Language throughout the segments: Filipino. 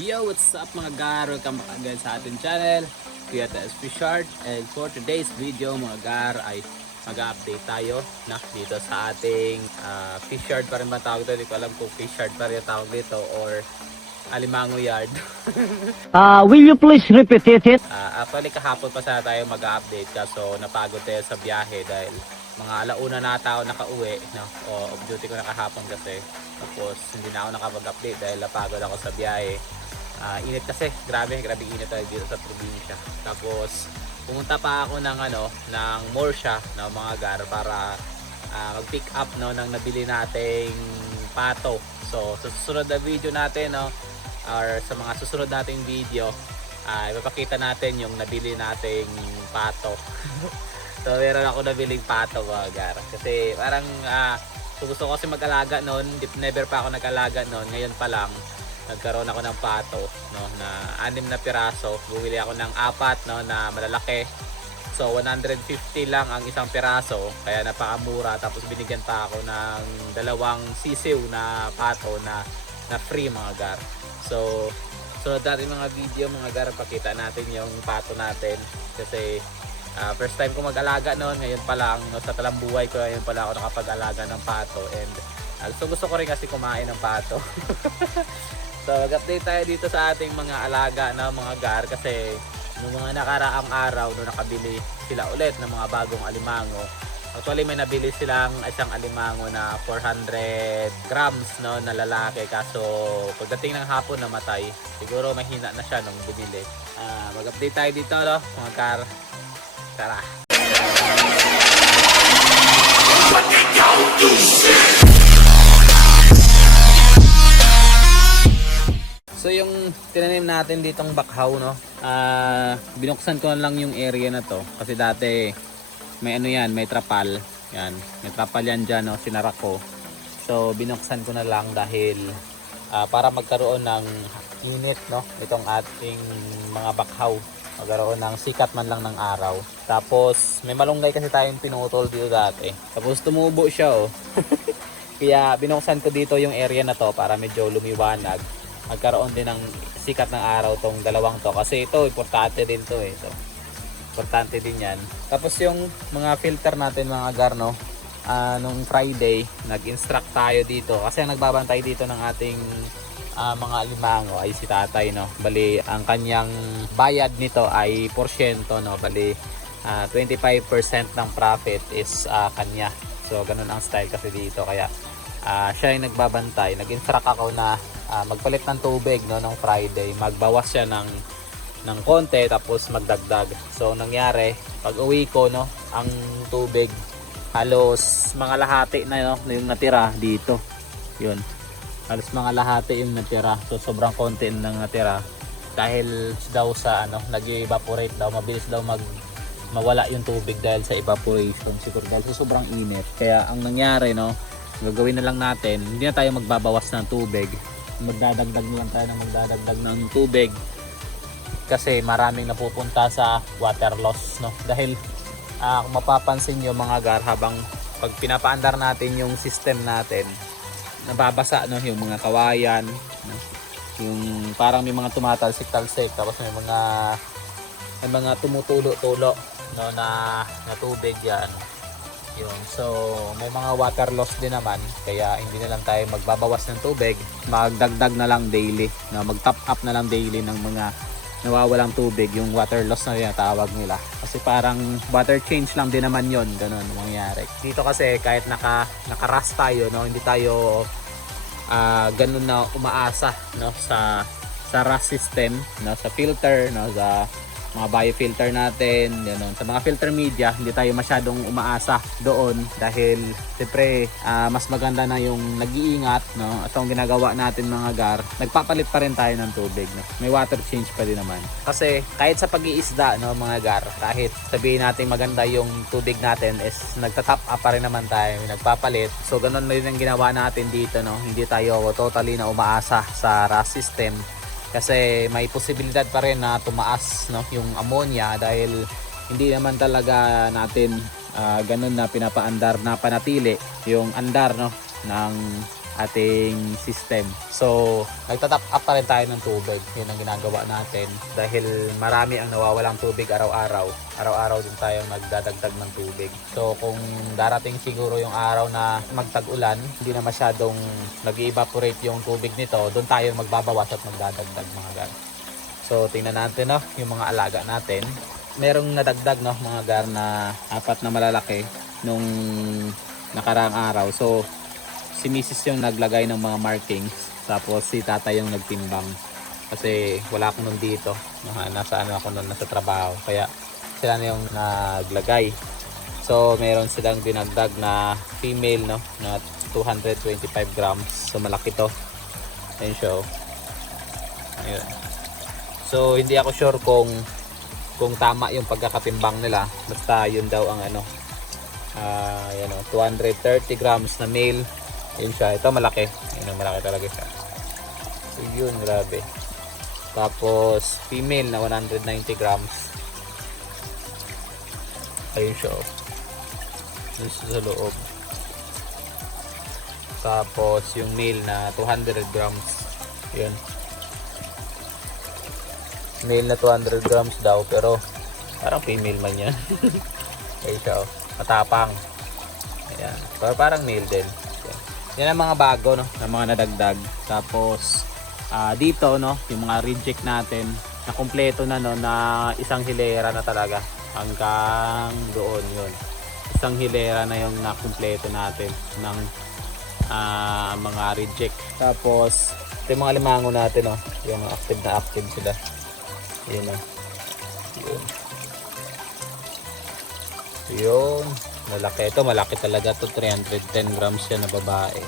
Yo, what's up mga gar? Welcome back again sa ating channel, Kuya TS Fishart. And for today's video mga gar ay mag-update tayo na dito sa ating fishard pa rin ba tawag dito? Hindi ko alam kung fishard pa rin tawag dito or alimango yard. Will you please repeat it? Actually kahapon pa sana tayo mag-update kaso napagod tayo sa biyahe dahil mga alauna na ako nakauwi, no? Off duty ko na kahapon kasi tapos hindi na ako nakapag-update dahil napagod ako sa biyahe. Init kasi, grabe init tayo dito sa probinsya. Tapos pumunta pa ako ng ng Morsha na mga gar para mag-pick up no ng nabili nating pato. So sa susunod na video natin no or sa mga susunod nating video ipapakita natin yung nabili nating pato. So meron ako nabiling pato mga gar. Kasi parang gusto ko kasi mag-alaga noon, never pa ako nag-alaga noon. Ngayon pa lang nagkaroon ako ng pato no na 6 na piraso. Bumili ako ng 4 no na malalaki. So 150 lang ang isang piraso kaya napakamura, tapos binigyan pa ako ng 2 sisiw na pato na free mga gar. So dati mga video mga gar, pakita natin yung pato natin kasi first time ko mag-alaga noon. Ngayon pa lang no, sa talambuhay ko ngayon pala ako nakapag-alaga ng pato, and gusto ko rin kasi kumain ng pato. So mag-update tayo dito sa ating mga alaga na mga gar kasi nung mga nakaraang araw no nakabili sila ulit ng mga bagong alimango. Actually may nabili silang isang alimango na 400 grams no na lalaki, kaso pagdating ng hapon namatay. Siguro mahina na siya nung binili. Mag-update tayo dito no mga gar. Tara. So yung tinanim natin ditong bakhaw no, binuksan ko na lang yung area na to kasi dati may may trapal yan, may trapal yan dyan no, sinara ko. So binuksan ko na lang dahil para magkaroon ng init no itong ating mga bakhaw, magkaroon ng sikat man lang ng araw. Tapos may malunggay kasi tayong pinutol dito dati, tapos tumubo siya oh. Kaya binuksan ko dito yung area na to para medyo lumiwanag, magkaroon din ng sikat ng araw tong dalawang to kasi ito importante din to ito importante din yan. Tapos yung mga filter natin mga gar no, nung Friday nag-instruct tayo dito kasi ang nagbabantay dito ng ating mga alimango ay si tatay no. Bali ang kanyang bayad nito ay porsyento no, bali 25% ng profit is kanya. So ganun ang style kasi dito, kaya siya yung nagbabantay. Nag-instruct ako na magpalit ng tubig no nung Friday, magbawas siya ng konti tapos magdagdag. So nangyari pag uwi ko no, ang tubig halos mga lahati na no yung natira dito. Yun, halos mga lahati yung natira. So sobrang konti nang natira dahil daw sa nag-evaporate daw, mabilis daw mawala yung tubig dahil sa evaporation, siguro dahil sa sobrang init. Kaya ang nangyari no, gagawin na lang natin, hindi na tayo magbabawas ng tubig, magdadagdag na lang tayo ng tubig kasi maraming napupunta sa water loss no. Dahil kung mapapansin nyo mga gar, habang pag pinapaandar natin yung system natin, nababasa no yung mga kawayan no? Yung parang may mga tumatalsik-talsik, tapos may mga tumutulo-tulo no na tubig yan. Yun. So may mga water loss din naman, kaya hindi na lang tayo magbabawas ng tubig, magdagdag na lang daily no? Mag-top up na lang daily ng mga nawawalang tubig, yung water loss na tinatawag nila. Kasi parang water change lang din naman yon, ganun mangyayari. Dito kasi kahit naka-rust tayo no, hindi tayo ganun na umaasa no sa rust system no, sa filter no, sa mga biofilter natin, gano'n. Sa mga filter media, hindi tayo masyadong umaasa doon dahil siyempre mas maganda na yung nag-iingat no. So ang ginagawa natin mga gar, nagpapalit pa rin tayo ng tubig no. May water change pa din naman. Kasi kahit sa pag-iisda no mga gar, kahit sabihin natin maganda yung tubig natin, is nagta-top up pa rin naman tayo, nagpapalit. So ganoon na rin ang ginawa natin dito no. Hindi tayo totally na umaasa sa RAS system. Kasi may posibilidad pa rin na tumaas no yung ammonia dahil hindi naman talaga natin ganun na pinapaandar na panatili yung andar no ng ating system. So, nagtatap up pa rin tayo ng tubig. Yun ang ginagawa natin dahil marami ang nawawalang tubig araw-araw. Araw-araw din tayong nagdadagdag ng tubig. So, kung darating siguro yung araw na magtag-ulan, hindi na masyadong nag-evaporate yung tubig nito, doon tayo magbabawas at magdadagdag mga gar. So, tingnan natin no, yung mga alaga natin. Merong nadagdag no, mga gar na 4 na malalaki nung nakaraang araw. So, si Mrs. yung naglagay ng mga markings, tapos si tatay yung nagtimbang. Kasi wala ako nun dito. Nasa ano ako nun, nasa trabaho. Kaya sila na yung naglagay. So, meron silang dinagdag na female no, na 225 grams. So, malaki to. Ayun siya. Ayun. So, hindi ako sure kung tama yung pagkakatimbang nila. Basta yun daw ang ano. 230 grams na male. Yun siya. Ito malaki. Yun, malaki talaga siya. So, yun, grabe. Tapos, female na 190 grams. Ayun siya. Yun siya sa loob. Tapos, yung male na 200 grams. Yun. Male na 200 grams daw, pero parang female man yan. Ayun siya. Matapang. Ayan. Pero parang male din. Yan ang mga bago no, na mga nadagdag. Tapos dito no, yung mga reject natin na kumpleto na no, na isang hilera na talaga hanggang doon yun. Isang hilera na yung nakumpleto natin ng mga reject. Tapos ito yung mga limango natin no, yung active na active sila. Yun no. Yun. Malaki ito, malaki talaga to, 310 grams yan na babae.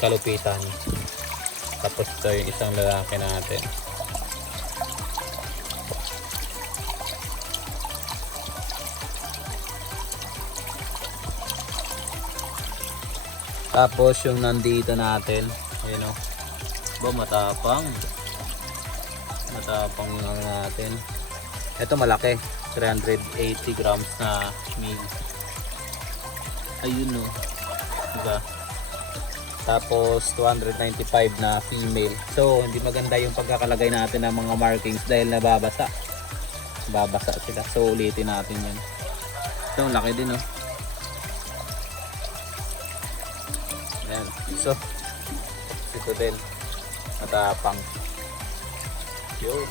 Kalupitan. Tapos ito yung isang lalaki natin. Tapos yung nandito natin, ayun o, matapang. Matapang lang natin. Ito malaki, 380 grams na male. Ayun o, diba? Tapos 295 na female. So hindi maganda yung pagkakalagay natin ng mga markings dahil nababasa. Babasa sila. So ulitin natin yan. Ito laki din o. Ayan. So ito din, matapang. Yun.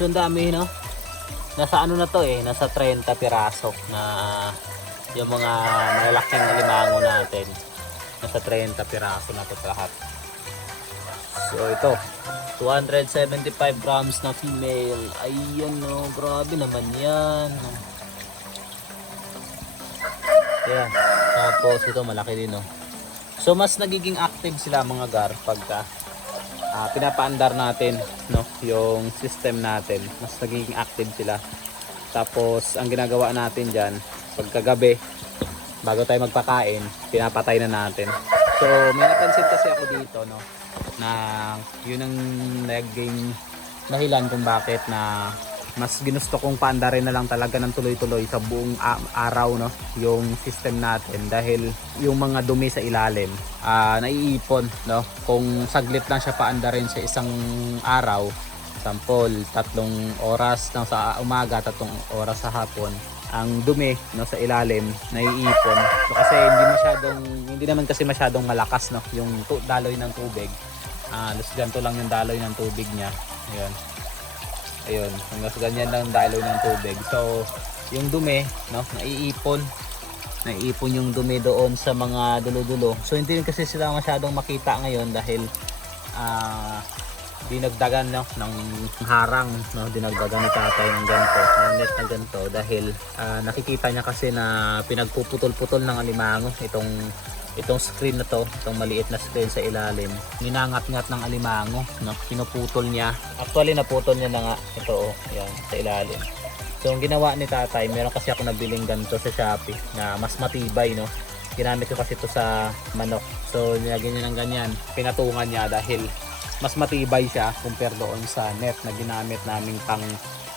So ang dami no. Nasa ano na to eh, nasa 30 piraso na yung mga malalaking alimango natin. Nasa 30 piraso na to lahat. So ito, 275 grams na female. Ayan no, grabe naman yan. Ayan, tapos ito malaki din no. So mas nagiging active sila mga gar pagka pinapaandar natin no, yung system natin, mas nagiging active sila. Tapos ang ginagawa natin diyan pagkagabi bago tayo magpakain, pinapatay na natin. So may napansin kasi ako dito no, na yun ang naging dahilan kung bakit na mas ginusto kong paandarin na lang talaga ng tuloy-tuloy sa buong araw no, yung system natin, dahil yung mga dumi sa ilalim naiipon no. Kung saglit lang siya paandarin sa isang araw, sample 3 oras lang sa umaga, 3 oras sa hapon, ang dumi no sa ilalim naiipon. So kasi hindi naman kasi masyadong malakas no yung daloy ng tubig. Ganito lang yung daloy ng tubig niya. Ayun, hanggang ganyan lang daloy ng tubig. So, yung dumi, no, naiipon yung dumi doon sa mga dulo-dulo. So, hindi rin kasi sila masyadong makita ngayon dahil dinagdagan no, ng harang, no, dinagdagan ni tatay ng ganito, ng net na ganito, dahil nakikita niya kasi na pinagpuputol-putol ng alimango itong screen na to, itong maliit na screen sa ilalim, ninangat-ngat ng alimango no, pinuputol niya. Actually naputol niya na nga ito oh, yan sa ilalim. So ang ginawa ni tatay, meron kasi ako nabiling ganito sa Shopee na mas matibay no, ginamit ko kasi ito sa manok. So nilagyan niya ng ganyan, pinatungan niya dahil mas matibay siya compare doon sa net na ginamit namin pang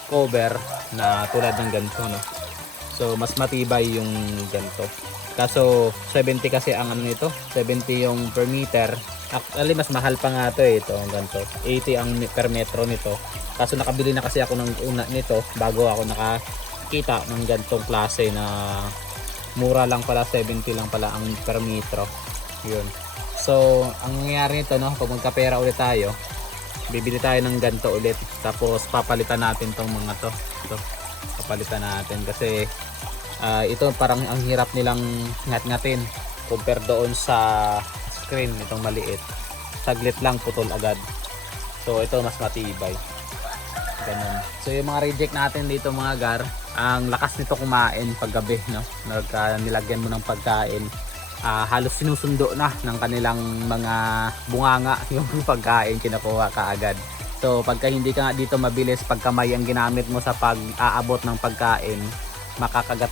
cover na tulad ng ganito, no? So mas matibay yung ganito. Kaso 70 kasi ang ano nito, 70 yung per meter. Actually mas mahal pa nga to ito, ang ganito. 80 ang per metro nito. Kaso nakabili na kasi ako ng una nito bago ako nakakita ng ganitong klase na mura lang pala, 70 lang pala ang per metro. Yun. So ang nangyayari nito, no, pag magkapera ulit tayo, bibili tayo ng ganito ulit. Tapos papalitan natin tong mga to. Ito, papalitan natin kasi ito parang ang hirap nilang ngat-ngatin compare doon sa screen. Itong maliit, saglit lang putol agad. So ito mas matibay. Ganun. So yung mga reject natin dito mga gar, ang lakas nito kumain pag gabi, no? Nilagyan mo ng pagkain, halos sinusundo na ng kanilang mga bunganga yung pagkain, kinukuha ka agad. So pagka hindi ka nga dito mabilis, pag kamay ang ginamit mo sa pag-aabot ng pagkain, makakagat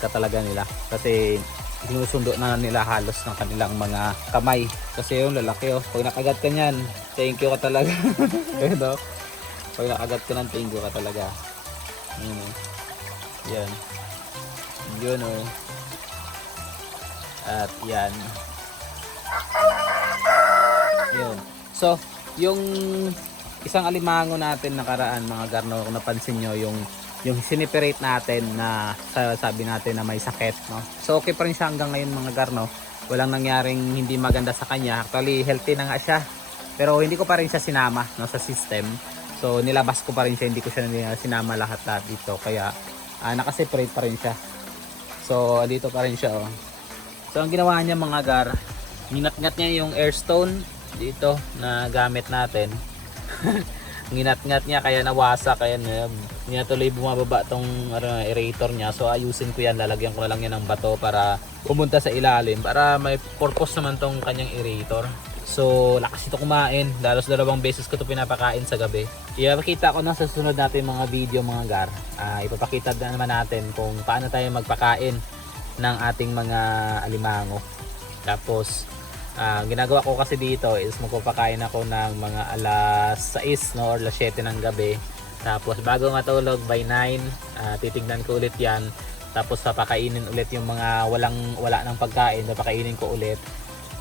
ka talaga nila kasi sinusundo na nila halos ng kanilang mga kamay. Kasi yung lalaki, oh, pag nakagat ka nyan, thank you ka talaga. Ito, pag nakagat ka ng thank you ka talaga. Yan. Yun, oh. At yan. Yun. So, yung isang alimango natin nakaraan mga garno, kung napansin nyo yung siniperate natin na sabi natin na may sakit, no? So okay pa rin siya hanggang ngayon mga garno. Walang nangyaring hindi maganda sa kanya. Actually healthy na nga siya. Pero hindi ko pa rin siya sinama, no, sa system. So nilabas ko pa rin siya, hindi ko siya sinama lahat dito. Kaya nakaseparate pa rin siya. So dito pa rin siya, oh. So ang ginawa niya mga gar, minat-ngat niya yung airstone dito na gamit natin. Nginat-ngat niya kaya nawasak, kaya niya tuloy bumababa tong aerator niya. So ayusin ko yan, lalagyan ko na lang yan ng bato para pumunta sa ilalim, para may purpose naman tong kanyang aerator. So lakas ito kumain, dalos 2 beses ko ito pinapakain sa gabi. Ipapakita ko na sa susunod natin mga video mga gar. Ipapakita na naman natin kung paano tayo magpakain ng ating mga alimango. Tapos ginagawa ko kasi dito is magpapakain ako ng mga alas 6, no, or alas 7 ng gabi. Tapos bago matulog by 9, titignan ko ulit yan. Tapos papakainin ulit yung mga wala ng pagkain, papakainin ko ulit.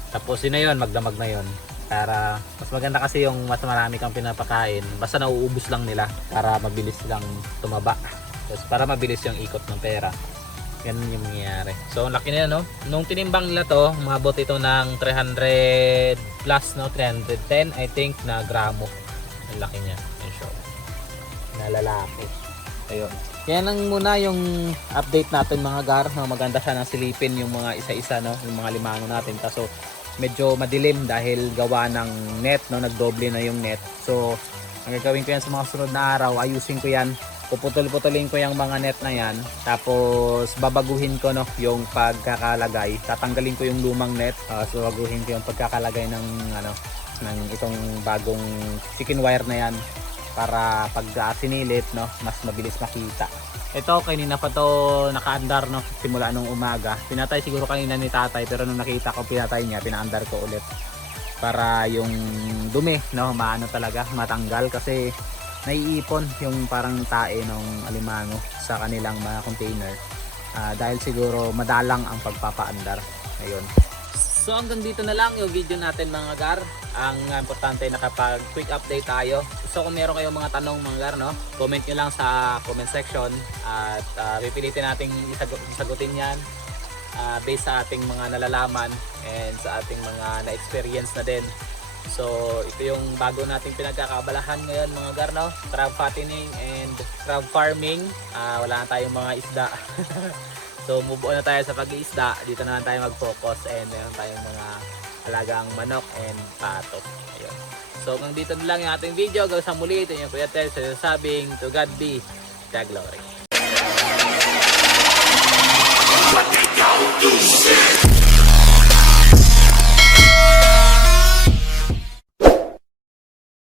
Tapos yun na yun, magdamag na yun. Para mas maganda kasi yung mas marami kang pinapakain, basta nauubos lang nila para mabilis lang tumaba. Tapos para mabilis yung ikot ng pera. Ganun yung mangyayari. So ang laki na yan, no? Nung tinimbang nila to, umabot ito ng 300 plus, no? 310 I think na gramo. Ang laki niya. Yan siya. Nalalaki. Ayun. Yan lang muna yung update natin mga gar, no? Maganda siya ng silipin yung mga isa-isa, no? Yung mga limango natin. Kaso medyo madilim dahil gawa ng net, no? Nagdoble na yung net. So ang gagawin ko yan sa mga sunod na araw, ayusin ko yan. Puputol-putulin ko yung mga net na yan, tapos babaguhin ko, no, yung pagkakalagay. Tatanggalin ko yung lumang net, so baguhin ko yung pagkakalagay ng ng itong bagong chicken wire na yan para pag sinilit, no, mas mabilis makita. Ito kanina pa to nakaandar, no, simula nung umaga. Pinatay siguro kanina ni tatay, pero nung nakita ko pinatay niya, pinaandar ko ulit para yung dumi, no, maano talaga matanggal kasi naiipon yung parang tae ng alimango sa kanilang mga container, dahil siguro madalang ang pagpapaandar. Ayun. So hanggang dito na lang yung video natin mga gar. Ang importante nakapag quick update tayo. So kung meron kayong mga tanong mga gar, no, comment nyo lang sa comment section at pipilitin nating isagutin yan based sa ating mga nalalaman and sa ating mga na-experience na din. So ito yung bago nating pinagkakabalahan ngayon mga gar, no? Crab fattening and crab farming. Wala na tayong mga isda. So move on na tayo sa pag-iisda. Dito na lang tayo mag-focus and meron tayong mga alagang manok and pato. Ayun. So hanggang dito na lang yung ating video. Hanggang sa muli, ito yung Kuya Ted sa sabing to God be the glory.